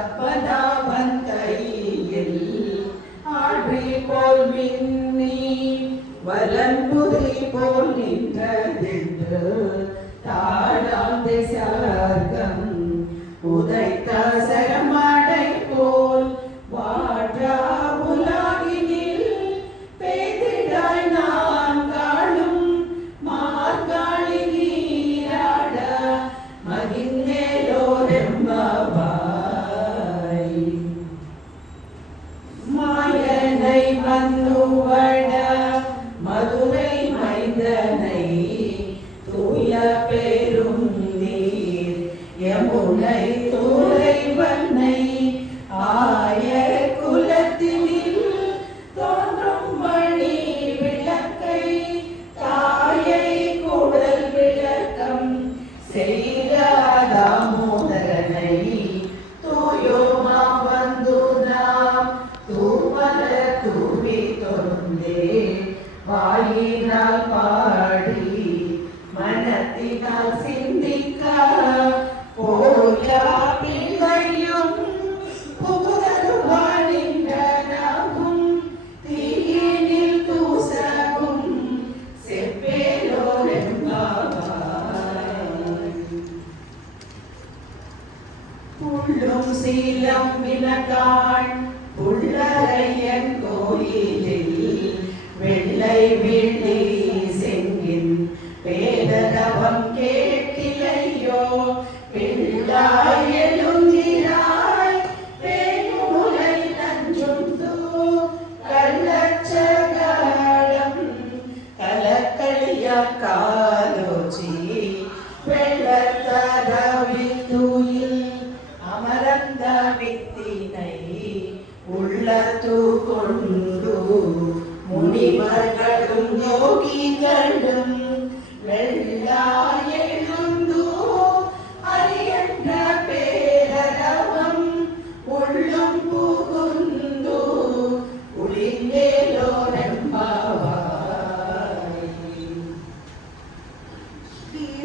பத்மநாபன் கையில் ஆற்றி போல் மின்னி வலன்புரி போல் நின்றதென்று தாழாந்தை சார்கம் உதைத்த சரமாடை போல் வாற்றா உலாகினில் பெய்திடாய் நான் காணும் மார்காழி நீராட மகிழ்ந்தேலோரெம்பாவாய் மாயனை மன்னுவட மதுரை மைந்தனை தூய பெரும் நீர் யமுனை துறைவனை ஆய குலத்தினில் தோன்றும் மணி விளக்கை தாயை குடல் விளக்கம் செய்யாதாமோதரனை தூயோமா வந்து நாம் தூமல தூவி தொந்தே வாயினால் பாடி மனத்தினால் சிந்திக்க போயா பிள்ளையும் புகழுவானின்றனாகும் தீயினில் தூசகும் செப்பேலோரெம்பாவாய் புள்ளும் சீலம் வினகாள் புள்ளரையன் கோயிலில் வெள்ளை